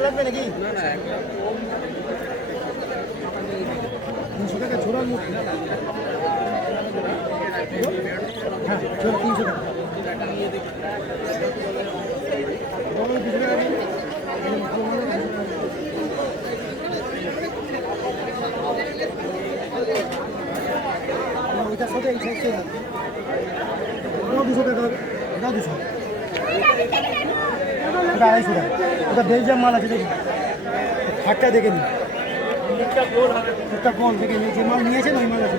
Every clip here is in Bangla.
লাগবে নাকি তিনশো টাকা ছোড়ার হ্যাঁ তিনশো টাকা বড় দুশো টাকা দিন। আমার ওইটার সাথে এই সাইজটা লাগবে ওটাও দুশো টাকা হবে দুশো টাকা ওটা বেলজিয়াম মাল আছে দেখুন হাটটা দেখে নিন একটা গোল দেখে যে মাল নিয়েছেন ওই মাল আছে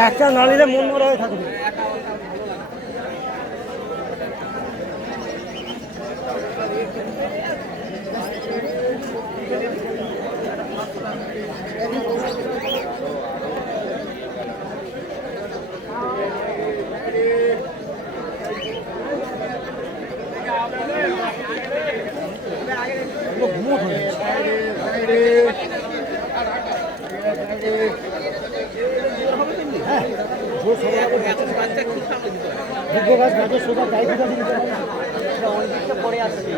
একটা না নিলে মন মরা হয়ে থাকবে। দুর্গ গাছ গাছের সোজা গাই দুটা দিতে পারে অনেকটা পরে আসছে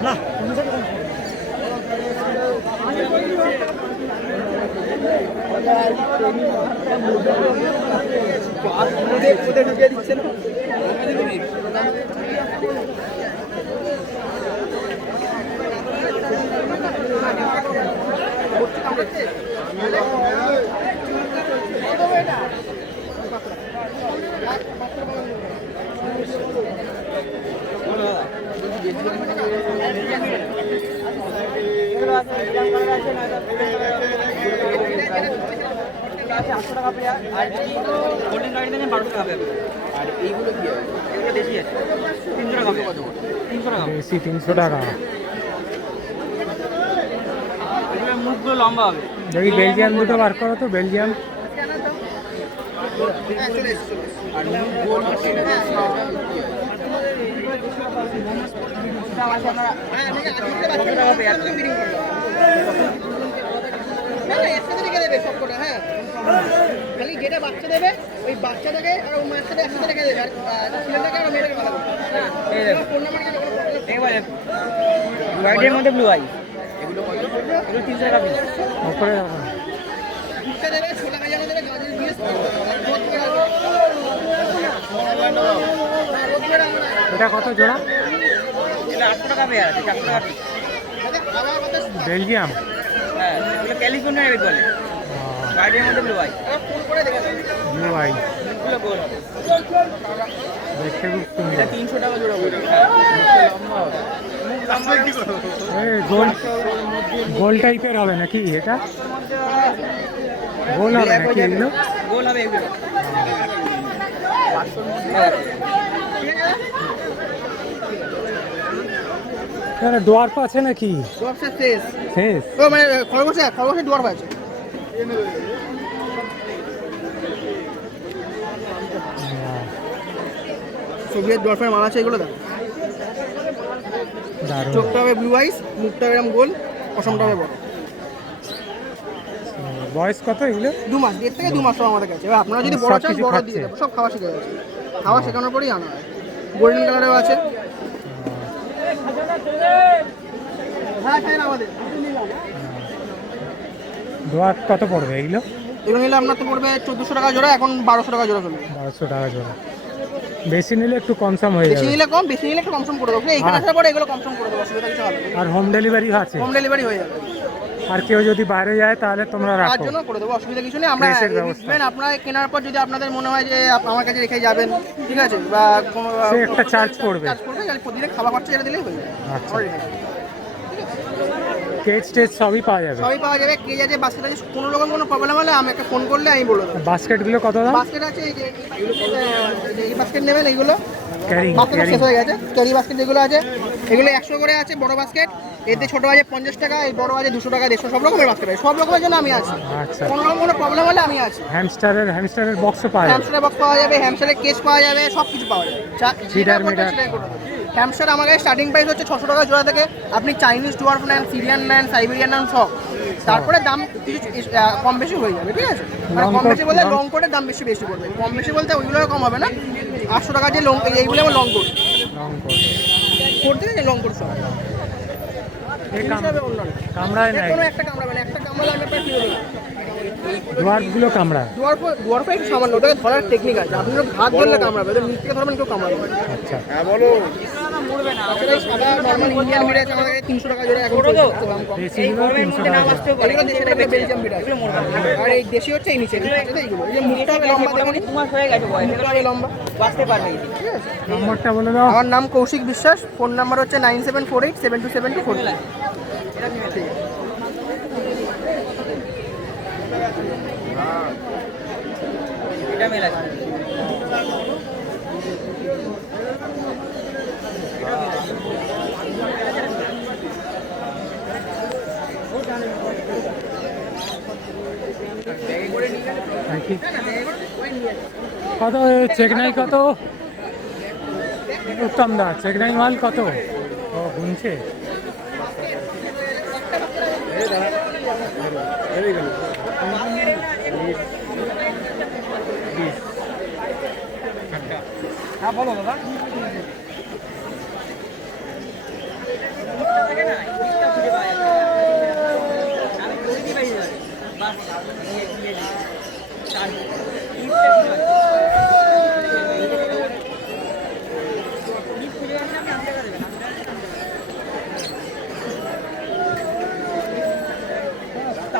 না? বারোশো টাকা পাবে আর দেশি আছে তিনশো টাকা হবে তিনশো টাকা বেশি তিনশো টাকা মুখগুলো লম্বা হবে। দেখি বেলজিয়াম দুটো বার করো তো, বেলজিয়াম কত টাকা পেয়ে যাচ্ছে না না একসাথে রেখে দেবে সবকটা হ্যাঁ খালি যেটা বাচ্চা দেবে ওই বাচ্চাটাকে আর ওই মায়ের একসাথে রেখে দেবে আর ছেলেটাকে আর মেয়েটাকে ফোন নাম্বার মধ্যে ব্লু আই এগুলো তিনশো টাকা পিস ওপরে দুধটা দেবে ছোলা ভেজানো দেবে গাজর দিয়ে রোদ করে রাখবে। হ্যাঁ, রোদ করে রাখবে না। এটা কত জোড়া? বেলজিয়াম? হ্যাঁ এগুলো ক্যালিফোর্নিয়া রেট বলে। হোয়াইটের মধ্যে ব্লু আই এবার ফোন করে দেখে দেবে ব্লু আই গোল দেখতে খুব সুন্দর। তিনশো টাকা জোড়া গোল গোল টাইপের হবে। নাকি এটা? গোল হবে নাকি এগুলো? গোল হবে এগুলো। এখানে ডোয়ার্প আছে নাকি? ব্যবসা শেষ শেষ। ও মানে খরগোশে খরগোশে ডোয়ার আছে। সোভিয়েত ডরফের মাল আছে এগুলো দারুণ। চোখটা হবে ব্লু আইস মুখটা এরকম গোল অসমটা হবে বড়। বয়স কত এগুলো? দু মাস দেড় থেকে দু মাস আমাদের কাছে। এবার আপনারা যদি বড় চান বড় দিয়ে দেবো সব খাওয়া শিখে গেছে খাওয়া শেখানোর পরেই আনা হয়। গোল্ডেন কালারেও আছে। হ্যাঁ ডোয়ার্প কত পড়বে এগুলো? এগুলো নিলে আপনার তো পড়বে চোদ্দোশো টাকা জোড়া এখন বারোশো টাকা জোড়া চলবে। বারোশো টাকা জোড়া। বেশি নিলে একটু কমসম হয়ে বেশি নিলে কম বেশি নিলে একটু কমসম করে দেবো। এইখানে হ্যাঁ। আসার পরে এগুলো কমসম করে দেবো অসুবিধা কিছু হবে আর হোম ডেলিভারি আছে? হোম ডেলিভারি হয়ে যাবে। আর কেউ যদি বাইরে যায় তাহলে তোমরা তার রাখো জন্য করে দেবো অসুবিধা কিছু নেই। আমরা। ইভেন আপনারা কেনার পর যদি আপনাদের মনে হয় যে আমার কাছে রেখে যাবেন ঠিক আছে? বা কোনো একটা চার্জ পড়বে চার্জ করবে তাহলে প্রতিদিন খাওয়া খরচা যেটা দিলেই হয়ে যাবে। আচ্ছা। টেজ সবই পাওয়া যাবে। সবই পাওয়া যাবে। কে যাচ্ছে বাস্কেট আছে কোনো রকম কোনো প্রবলেম হলে আমাকে ফোন করলে আমি বলে দেবো। বাস্কেটগুলো কত দাম? বাস্কেট আছে এই যে এই বাস্কেট নেবেন এইগুলো। ক্যারিং বাস্কেট শেষ হয়ে গেছে। ক্যারি বাস্কেট যেগুলো আছে এগুলো একশো করে আছে বড় বাস্কেট এতে ছোট আছে পঞ্চাশ টাকা এই বড় আছে দুশো টাকা দেড়শো সব রকমের বাস্কেট আছে সব রকমের জন্য আমি আছি। আচ্ছা। কোনো রকম কোনো প্রবলেম হলে আমি আছি। হ্যামস্টারের হ্যামস্টারের বক্সও পাওয়া যাবে। হ্যামস্টার বক্স পাওয়া যাবে হ্যামস্টারের কেস পাওয়া যাবে সব কিছু পাওয়া যাবে। হ্যামস্টার আমার কাছে স্টার্টিং প্রাইস হচ্ছে ছশো টাকা জোড়া থেকে। আপনি চাইনিজ ডুয়ার্ফ নেন সিরিয়ান নেন সাইবেরিয়ান নেন সব। তারপরে দাম কিছু কম বেশি হয়ে যাবে ঠিক আছে? মানে কম বেশি বলতে লং কোটের দাম বেশি বেশি পড়বে কম বেশি বলতে ওইগুলো কম হবে না। আটশো টাকা যে লং এইগুলো আমার লং কোট লং কোট থেকে লং কোট সব এই জিনিস হবে অন্যান্য কামড়ায় নাই। কোনো একটা কামড়াবে না একটা কামড়া আমি আপনার ফিরে দেবো ডোয়ার্ফগুলো কামড়ায় ডুয়ার্ফ ডুয়ার্ফ একটু সামান্য ওটাকে ধরার টেকনিক আছে। আপনি ওটা হাত ধরলে কামড়াবে ওটা নিচ থেকে ধরবেন কেউ কামড়াবে আচ্ছা। তাছাড়া এই আর এই দেশি হচ্ছে এই নিচে হয়ে নম্বরটা বলে দাও। আমার নাম কৌশিক বিশ্বাস ফোন নাম্বার হচ্ছে nine seven four eight seven two seven two four এটা মেল কত চেকনাই কত? উত্তম দা চেকনাই মাল কত? ও গুনছে। হ্যাঁ বলো দাদা।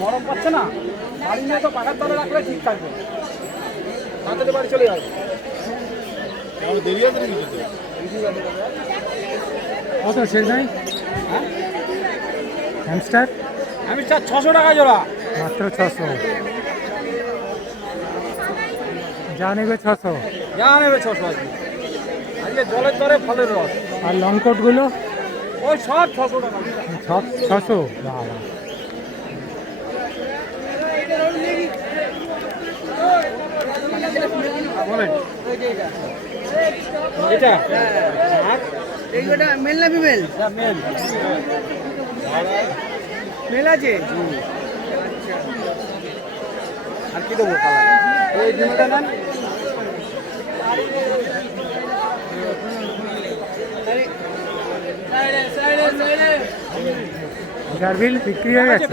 গরম পাচ্ছে না বাড়ি নিয়ে তো পাখার তলে রাখলে ঠিক থাকবে তাড়াতাড়ি বাড়ি চলে যাবে কত চেকনাই হ্যামস্টার আমি চার ছশো টাকা জোড়া। মাত্র ছশো। যা নেবে ছশো। যা নেবে ছশো আজকে আজকে জলের দরে ফলের রস। আর লং কোটগুলো ওই সব ছশো টাকা। ছ- ছশো? বাবা। বলেন। এটা? আর এইটা মেল না ফিমেল? মেল। মেল আছে? আর কি দেবো এই ডিমটা নেন গার্বিল বিক্রি হয়ে গেছে